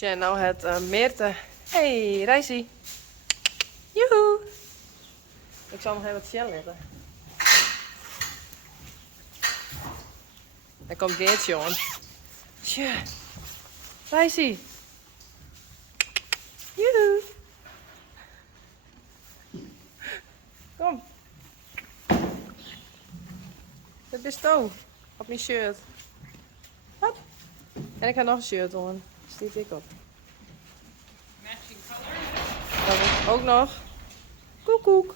Tja, nou het Meerte. Hey, Rijsie. Joehoe. Ik zal nog even wat Sjen letten. Er komt Geertje aan. Tja. Rijsie. Joehoe. Kom. Dit is toe. Op mijn shirt. Hop. En ik heb nog een shirt aan. Stiet ik op. Matching color. Dat is ook nog. Koek koek.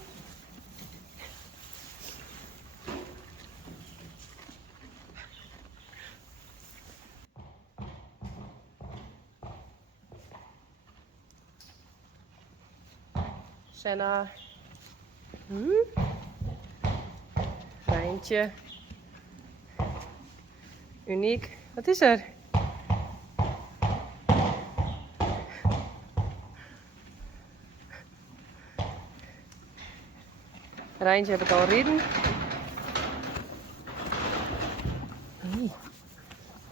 Senna. Rijntje. Uniek. Wat is er? Rijntje heb ik al ridden.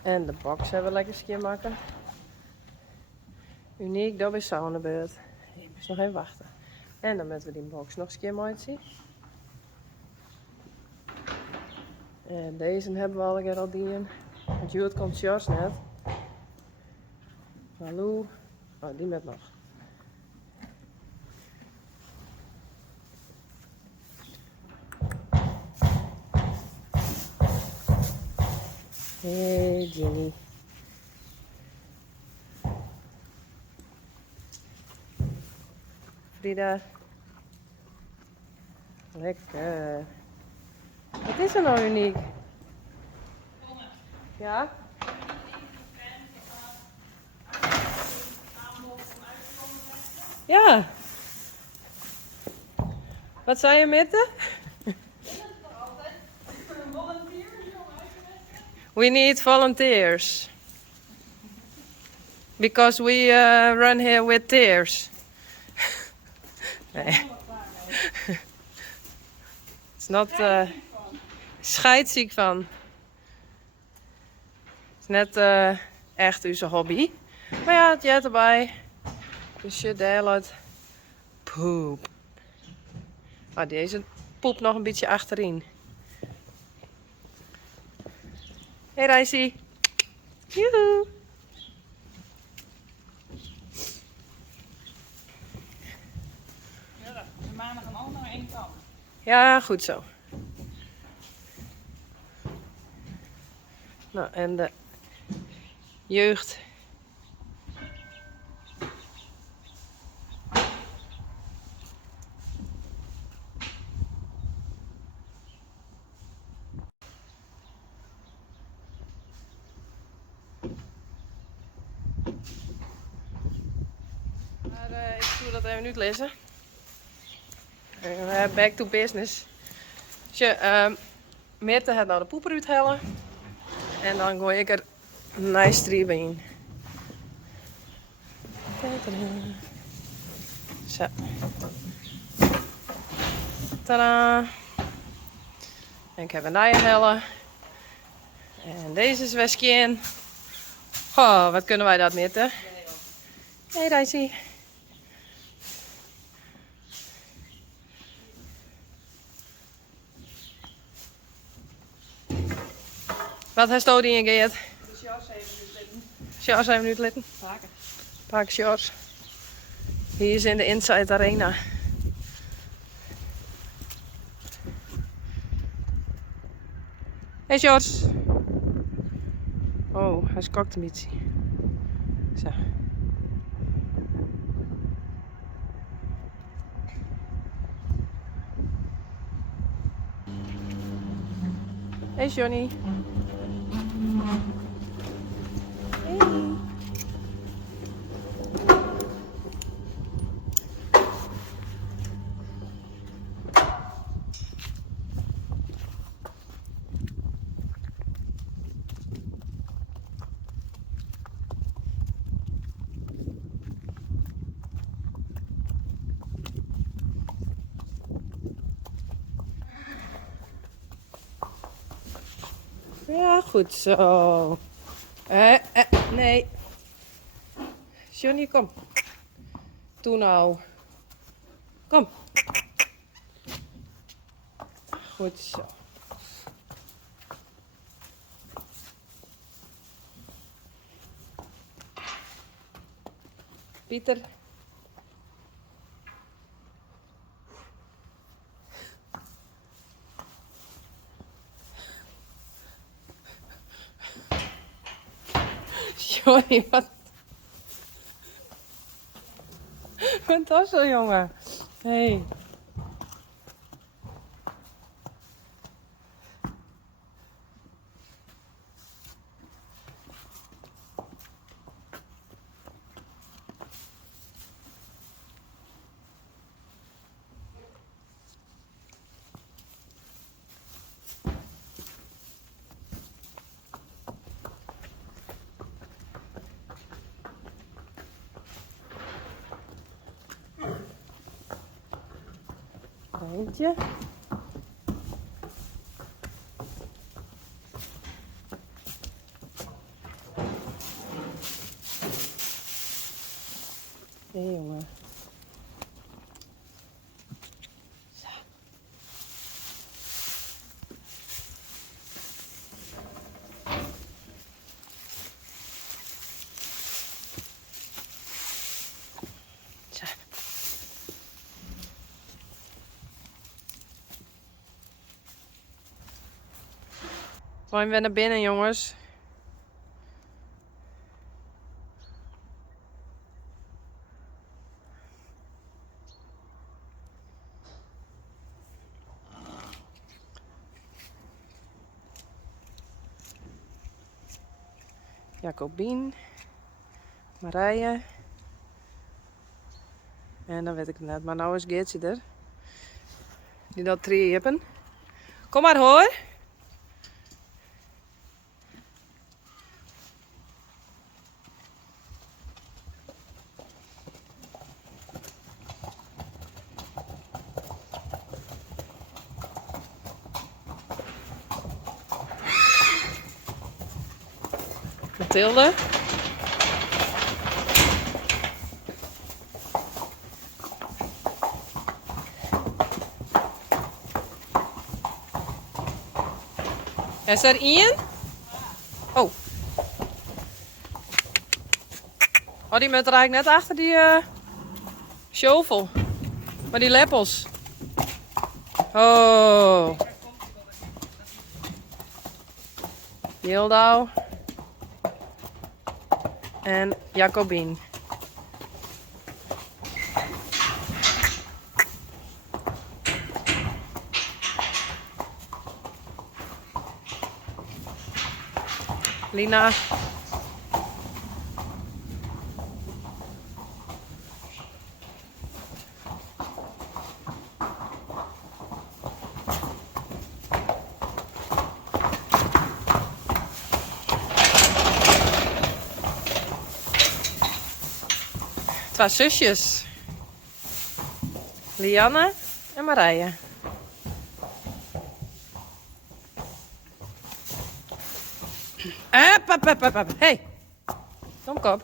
En de box hebben we lekker schoonmaken. Uniek, dat is zo aan de beurt. Je moet nog even wachten. En dan moeten we die box nog schoonmaken zien. En deze hebben we al al dienen. Want Jules komt Sjors net. Malou. Oh, die met nog. Hey Jenny. Frida. Lekker. Wat is er nou uniek? Ja? Ja. Wat zei je, Mitte? We need volunteers. Because we run here with tears. Nee. It's not... scheidsziek van. Het is net echt onze hobby. Maar ja, het jet erbij. Dus je deelt poep. Oh, deze poep nog een beetje achterin. Hey Rijsie. Joehoe. Ja, de maandag en al naar één kant. Ja, goed zo. Nou, en de jeugd. Maar ik doe dat even niet lezen. Back to business. Dus je, Meerte gaat nou de poeper uithalen. En dan gooi ik er nice strieven in. Zo. Tadaa. En ik heb een nieuwe helle. En deze is westje in. Oh, wat kunnen wij dat Meerte? Hey Rijsie. Wat heeft Stodi in Geert? Dus jas even litten. Sjors 7 minuten litten. Vaker. Pak Sjors. Hier is in de Inside Arena. Hey Sjors. Oh, hij skokt een beetje. Zo. Hey Johnny. Hey. Ja, goed zo. Nee. Johnny, kom. Doe nou. Kom. Goed zo. Pieter. Johnny, wat was zo, jongen? Hey. Eentje. Nee, jongen. Zo. Zo. Gaan we naar binnen, jongens. Jacobien, Marije. En dan weet ik het net, maar nou is Geertje er. Die dat 3 hebben. Kom maar hoor. Mathilde. Is er Ian? Oh. Oh, die moet er eigenlijk net achter die shovel. Maar die lepels. Oh. Yildau. En Jacobien. Lina. Twee zusjes. Lianne en Marije. Hey, domkop.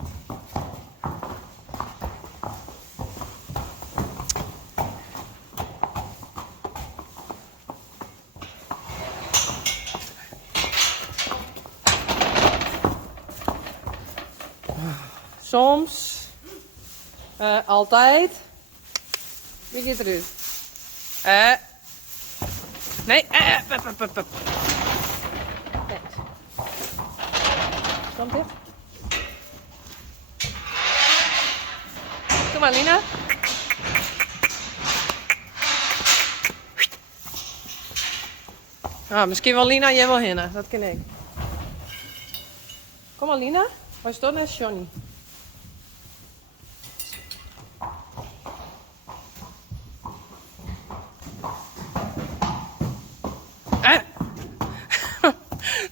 Soms. Altijd. Wie gaat eruit? Nee. Komt dit? Kom maar, Lina. Ah, misschien wel Lina, jij wel hinnen. Dat ken ik. Kom maar, Lina. Waar is dat net Johnny?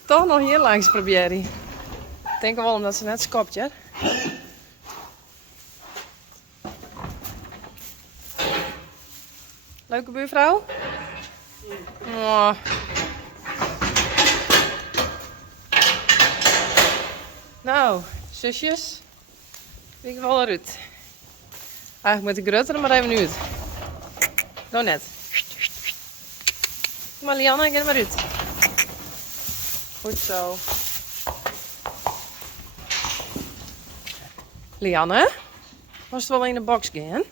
Toch nog hier langs proberen. Ik denk wel omdat ze net skopt, ja. Leuke buurvrouw? Oh. Nou, zusjes. Ik wel eruit. Eigenlijk moet de grotere maar even uit. Nog net. Kom maar Lianne, ga er maar uit. Goed zo. Lianne, was het wel in de box gaan?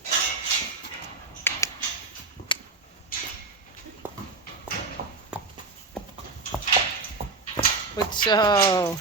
Goed zo.